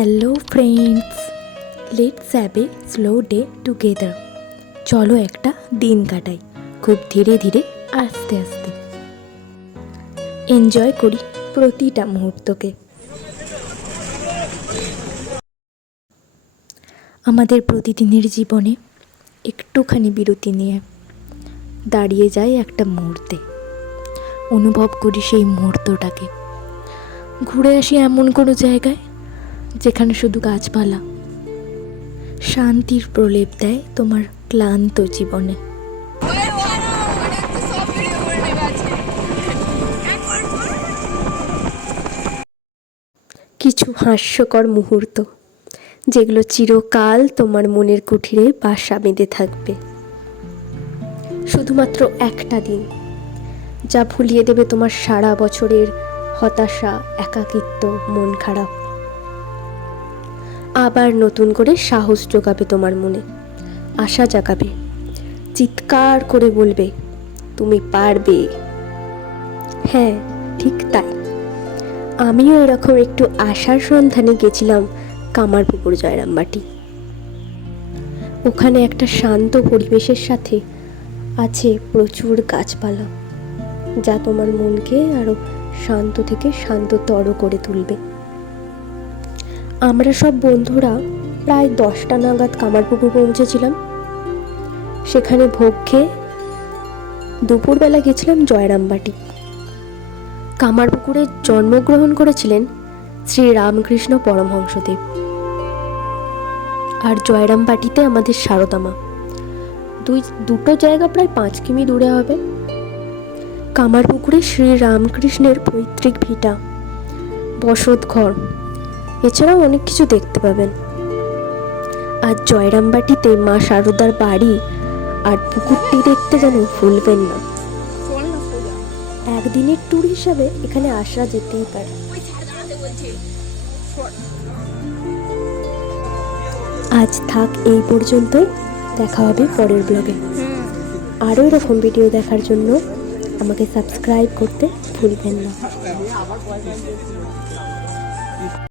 Hello friends, let's have a slow day together. চলো একটা দিন কাটাই, খুব ধীরে ধীরে, আস্তে আস্তে। এনজয় করি প্রতিটা মুহূর্তকে। আমাদের প্রতিদিনের জীবনে একটুখানি বিরতি নিয়ে দাঁড়িয়ে যাই একটা মুহূর্তে, অনুভব করি সেই মুহূর্তটাকে। ঘুরে আসি এমন কোনো জায়গায় যেখানে শুধু গাছপালা শান্তির প্রলেপ দেয় তোমার ক্লান্ত জীবনে। কিছু হাস্যকর মুহূর্ত যেগুলো চিরকাল তোমার মনের কুঠিরে বাসা বেঁধে থাকবে। শুধুমাত্র একটা দিন যা ভুলিয়ে দেবে তোমার সারা বছরের হতাশা, একাকিত্ব, মন খারাপ। আবার নতুন করে সাহস জোগাবে তোমার মনে, আশা জাগাবে, চিৎকার করে বলবে তুমি পারবে। হ্যাঁ, ঠিক তাই। আমিও এরকম একটু আশার সন্ধানে গেছিলাম কামারপুকুর জয়রামবাটি। ওখানে একটা শান্ত পরিবেশের সাথে আছে প্রচুর গাছপালা, যা তোমার মনকে আরো শান্ত থেকে শান্ততর করে তুলবে। আমরা সব বন্ধুরা প্রায় 10টা নাগাদ কামারপুকুর পৌঁছেছিলাম। সেখানে ভোগ খেয়ে দুপুরবেলা গেছিলাম জয়রামবাটি। কামারপুকুরে জন্মগ্রহণ করেছিলেন শ্রী রামকৃষ্ণ পরমহংসদেব, আর জয়রামবাটিতে আমাদের সারদা মা। দুটো জায়গা প্রায় 5 কিমি দূরে হবে। কামারপুকুরে শ্রী রামকৃষ্ণের পৈতৃক ভিটা, বসত ঘর, এছাড়াও অনেক কিছু দেখতে পাবেন। আর জয়রামবাটিতে মা শারদার বাড়ি আর পুকুরটি দেখতে যেন ভুলবেন না। একদিনের ট্যুর হিসাবে এখানে আসা যেতেই পারে। আজ থাক এই পর্যন্তই, দেখা হবে পরের ব্লগে। আরও এরকম ভিডিও দেখার জন্য আমাকে সাবস্ক্রাইব করতে ভুলবেন না।